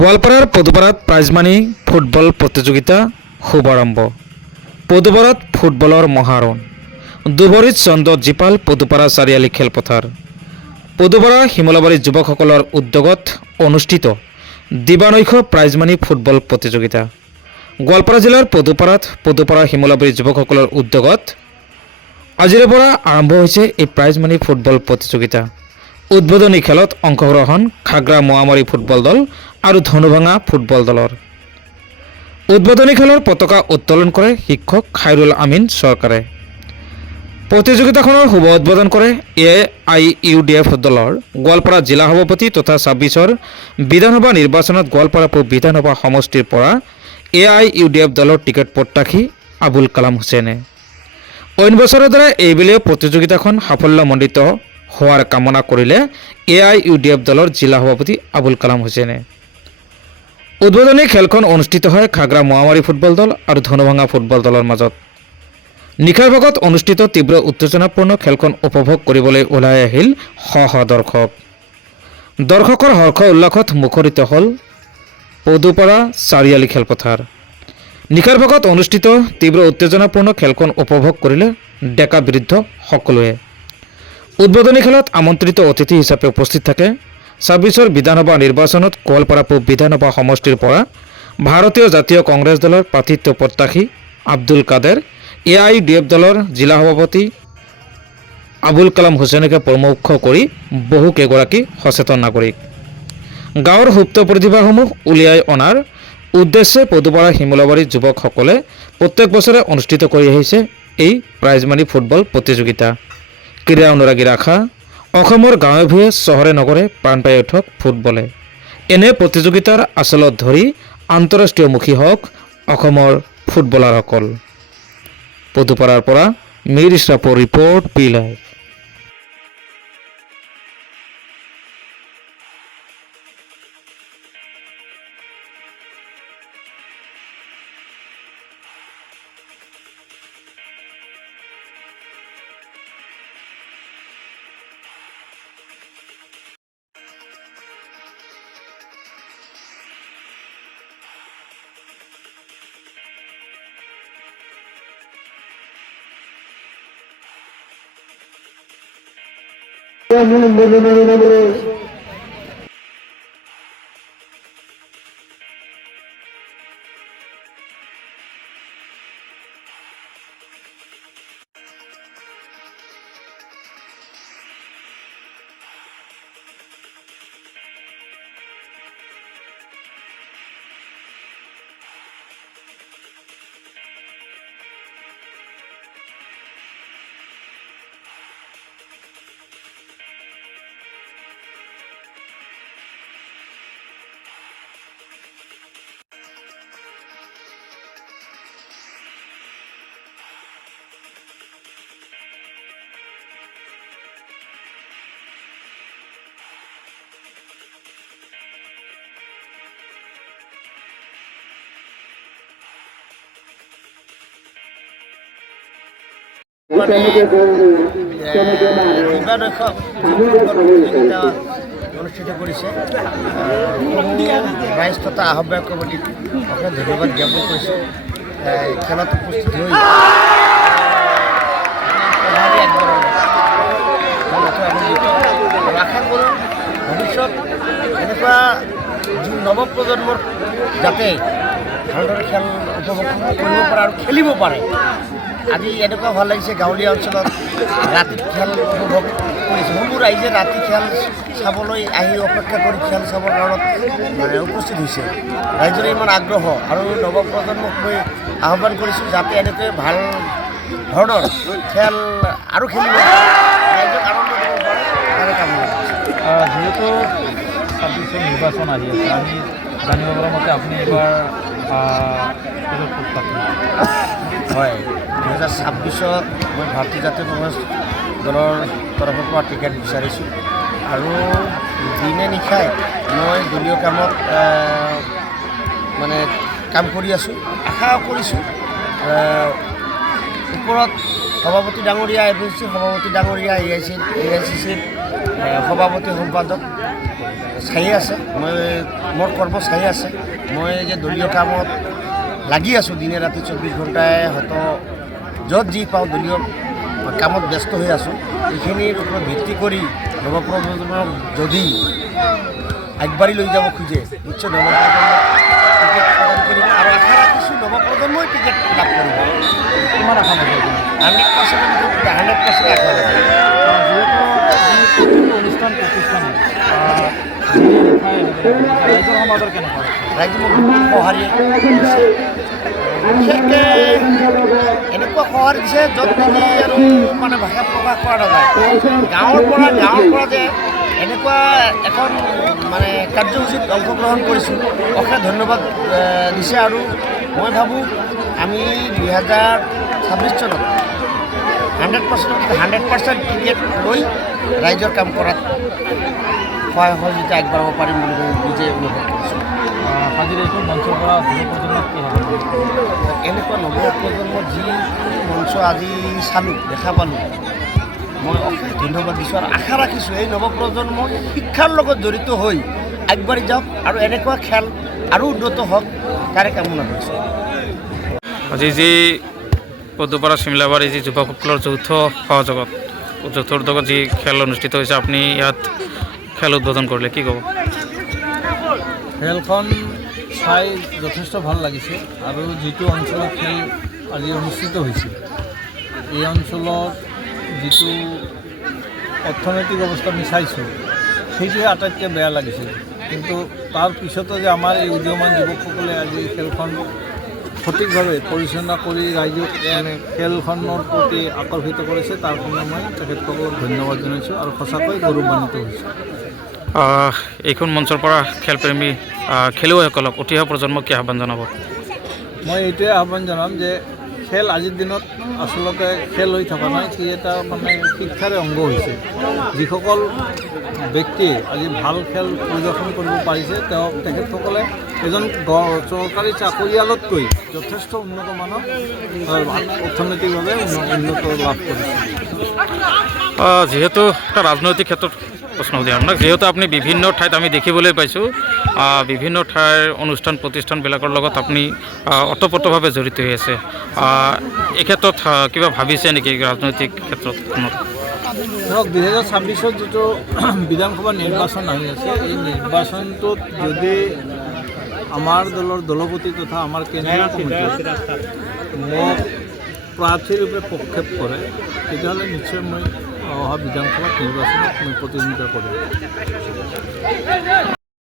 গোৱালপাৰাৰ পদুপাৰাত prize money football প্ৰতিযোগিতা শুভাৰম্ভ। পদুপাৰাত ফুটবলৰ মহাৰণ। দুবৰিত চন্দ্ৰ জীপাল পদুপাৰা চাৰিআলি খেলপথাৰ। পদুপাৰা শিমলাবাৰী যুৱকসকলৰ উদ্যোগত অনুষ্ঠিত দিবানৈশ প্ৰাইজমানী ফুটবল প্ৰতিযোগিতা। গোৱালপাৰা জিলাৰ পদুপাৰাত পদুপাৰা শিমলাবাৰী যুৱকসকলৰ উদ্যোগত আজিৰে পৰা আৰম্ভ হৈছে এই প্ৰাইজমানী ফুটবল প্ৰতিযোগিতা। উদ্বোধনী খেলত অংশগ্ৰহণ খাগ্ৰা মোৱামৰী ফুটবল দল আৰু ধনুভাঙা ফুটবল দলৰ। উদ্বোধনী খেলৰ পতাকা উত্তোলন কৰে শিক্ষক খাইৰুল আমিন চৰকাৰে। প্ৰতিযোগিতাখনৰ শুভ উদ্বোধন কৰে AIUDF দলৰ গোৱালপাৰা জিলা সভাপতি তথা 26ৰ বিধানসভা নিৰ্বাচনত গোৱালপাৰা পূব বিধানসভা সমষ্টিৰ পৰা AIUDF দলৰ টিকেট প্ৰত্যাশী আবুল কালাম হুছেইনে। অইন বছৰৰ দৰে এইবেলিও প্ৰতিযোগিতাখন সাফল্যমণ্ডিত হোৱাৰ কামনা কৰিলে AIUDF দলৰ জিলা সভাপতি আবুল কালাম হুছেইনে। উদ্বোধনী খেলখন অনুষ্ঠিত হয় খাগ্ৰা মোৱামৰী ফুটবল দল আৰু ধনুভাঙা ফুটবল দলৰ মাজত। নিশাৰ ভাগত অনুষ্ঠিত তীব্ৰ উত্তেজনাপূৰ্ণ খেলখন উপভোগ কৰিবলৈ ওলাই আহিল শ শ দৰ্শক। দৰ্শকৰ হৰ্ষ উল্লাসত মুখৰিত হ'ল পদুপাৰা চাৰিআলি খেলপথাৰ। নিশাৰ ভাগত অনুষ্ঠিত তীব্ৰ উত্তেজনাপূৰ্ণ খেলখন উপভোগ কৰিলে ডেকা বৃদ্ধ সকলোৱে। উদ্বোধনী খেলত আমন্ত্ৰিত অতিথি হিচাপে উপস্থিত থাকে 26ৰ বিধানসভা নিৰ্বাচনত গোৱালপাৰা পূব বিধানসভা সমষ্টিৰ পৰা ভাৰতীয় জাতীয় কংগ্ৰেছ দলৰ প্ৰাৰ্থিত্ব প্ৰত্যাশী আব্দুল কাদেৰ, AIUDF দলৰ জিলা সভাপতি আবুল কালাম হুছেইনকে প্ৰমুখ কৰি বহুকেইগৰাকী সচেতন নাগৰিক। গাঁৱৰ সুপ্ত প্ৰতিভাসমূহ উলিয়াই অনাৰ উদ্দেশ্যে পদুপাৰা শিমলাবাৰী যুৱকসকলে প্ৰত্যেক বছৰে অনুষ্ঠিত কৰি আহিছে এই প্ৰাইজমানী ফুটবল প্ৰতিযোগিতা। ক্ৰীড়া অনুৰাগী ৰাখা অসমৰ গাঁৱে ভূঞে চহৰে নগৰে প্ৰাণ পাই উঠক ফুটবলে। এনে প্ৰতিযোগিতাৰ আচলত ধৰি আন্তঃৰাষ্ট্ৰীয়মুখী হওক অসমৰ ফুটবলাৰসকল। পদুপাৰাৰ পৰা মিৰ ইছৰাফৰ ৰিপৰ্ট পি লাইভ। অনুষ্ঠিত কৰিছে ৰাইজ তথা আহ্বায়ক কমিটিক ধন্যবাদ জ্ঞাপন কৰিছোঁ। খেলত উপস্থিত হৈ আশা কৰোঁ ভৱিষ্যত এনেকুৱা নৱপ্ৰজন্মৰ যাতে ভালদৰে খেল উপভোগ কৰিব পাৰে আৰু খেলিব পাৰে। আজি এনেকুৱা ভাল লাগিছে গাঁৱলীয়া অঞ্চলত ৰাতি খেল উপভোগ কৰিছে। বহু ৰাইজে ৰাতি খেল চাবলৈ আহি অপেক্ষা কৰি খেল চাবৰ কাৰণত উপস্থিত হৈছে। ৰাইজৰ ইমান আগ্ৰহ আৰু নৱপ্ৰজন্মক মই আহ্বান কৰিছোঁ যাতে এনেকৈ ভাল ধৰণৰ খেল আৰু খেলিব ৰাইজক আনন্দ দিব পাৰে তাৰে কামনা কৰিছোঁ। যিহেতু 26ৰ নিৰ্বাচন আহি আছে, আমি জানিব পৰা মতে আপুনি এবাৰ হয়, 2026ত মই ভাৰতীয় জাতীয় কংগ্ৰেছ দলৰ তৰফৰ পৰা টিকেট বিচাৰিছোঁ আৰু দিনে নিশাই মই দলীয় কামত কাম কৰি আছোঁ। আশা কৰিছোঁ ওপৰত সভাপতি ডাঙৰীয়া, APC সভাপতি ডাঙৰীয়া, AICCৰ সভাপতি সম্পাদক চাই আছে, মই মোৰ কৰ্ম চাই আছে। মই যে দলীয় কামত লাগি আছোঁ দিনে ৰাতি 24 ঘণ্টাই, হয়তো য'ত যি পাওঁ দলীয় কামত ব্যস্ত হৈ আছোঁ। এইখিনিৰ ওপৰত ভিত্তি কৰি নৱপ্ৰজন্মক যদি আগবাঢ়ি লৈ যাব খোজে, নিশ্চয় নৱপ্ৰজন্মক টিকেট প্ৰদান কৰিব আৰু আশা ৰাখিছোঁ নৱপ্ৰজন্মই টিকেট লাভ কৰিব। কিমান আশা থাকে 100% আশা ৰাখে। যিহেতু অনুষ্ঠান প্ৰতিষ্ঠান ৰাইজৰ সমাজৰ কেনেকুৱা ৰাইজে মোক সঁহাৰি দিছে, বিশেষকৈ এনেকুৱা সঁহাৰি দিছে য'ত নেকি আৰু মানে ভাষা প্ৰকাশ কৰা নাযায়। গাঁৱৰ পৰা যে এনেকুৱা এখন মানে কাৰ্যসূচীত অংশগ্ৰহণ কৰিছোঁ, অশেষ ধন্যবাদ দিছে। আৰু মই ভাবোঁ আমি 2026 চনত 100% টিকেট লৈ ৰাইজৰ কাম কৰাত সহায় সহযোগিতা আগবঢ়াব পাৰিম বুলি মই নিজে অনুভৱ কৰিছোঁ। আজিৰ এইটো মঞ্চৰ পৰা যুৱপ্ৰজন্মক কি হ'ব? এনেকুৱা নৱপ্ৰজন্মৰ যি মঞ্চ আজি চালোঁ, দেখা পালোঁ, মই অশেষ ধন্যবাদ দিছোঁ আৰু আশা ৰাখিছোঁ এই নৱপ্ৰজন্মই শিক্ষাৰ লগত জড়িত হৈ আগবাঢ়ি যাওক আৰু এনেকুৱা খেল আৰু উন্নত হওক, তাৰে কামনা কৰিছোঁ। আজি যি পদুপাৰা চিমলাবাৰী যি যুৱকসকলৰ যৌথ সহযোগত যি খেল অনুষ্ঠিত হৈছে, আপুনি ইয়াত খেল উদ্বোধন কৰিলে, কি ক'ব? খেলখন চাই যথেষ্ট ভাল লাগিছে আৰু যিটো অঞ্চলত খেল আজি অনুষ্ঠিত হৈছে, এই অঞ্চলত যিটো অৰ্থনৈতিক অৱস্থা আমি চাইছোঁ, সেইটোৱে আটাইতকৈ বেয়া লাগিছিল। কিন্তু তাৰ পিছতো যে আমাৰ এই উদীয়মান যুৱকসকলে আজি খেলখন সঠিকভাৱে পৰিচালনা কৰি ৰাইজক খেলখনৰ প্ৰতি আকৰ্ষিত কৰিছে, তাৰ কাৰণে মই তেখেতসকলক ধন্যবাদ জনাইছোঁ আৰু সঁচাকৈ গৌৰৱান্বিত হৈছোঁ। এইখন মঞ্চৰ পৰা খেলপ্ৰেমী খেলুৱৈসকলক উঠি অহা প্ৰজন্মক কি আহ্বান জনাব? মই এইটোৱে আহ্বান জনাম যে খেল আজিৰ দিনত আচলতে খেল হৈ থকা নাই, সি এটা মানে শিক্ষাৰে অংগ হৈছে। যিসকল ব্যক্তিয়ে আজি ভাল খেল পৰিদৰ্শন কৰিব পাৰিছে, তেখেতসকলে এজন চৰকাৰী চাকৰিয়ালতকৈ যথেষ্ট উন্নত মানৰ অৰ্থনৈতিকভাৱে উন্নত লাভ কৰিছে। যিহেতু এটা ৰাজনৈতিক ক্ষেত্ৰত প্ৰশ্ন সুধিম আপোনাক, যিহেতু আপুনি বিভিন্ন ঠাইত আমি দেখিবলৈ পাইছোঁ, বিভিন্ন ঠাইৰ অনুষ্ঠান প্ৰতিষ্ঠানবিলাকৰ লগত আপুনি ওতঃপ্ৰোতভাৱে জড়িত হৈ আছে। এই ক্ষেত্ৰত কিবা ভাবিছে নেকি ৰাজনৈতিক ক্ষেত্ৰত? ধৰক 2026 যিটো বিধানসভা নিৰ্বাচন আহি আছে, এই নিৰ্বাচনটোত যদি আমাৰ দলৰ দলপতি তথা আমাৰ কেন্দ্ৰীয় কমিটিয়ে মোক প্ৰাৰ্থীৰূপে প্ৰক্ষেপ কৰে, তেতিয়াহ'লে নিশ্চয় মই অহা বিধানসভা নিৰ্বাচনত মই প্ৰতিদ্বন্দ্বিতা কৰিম।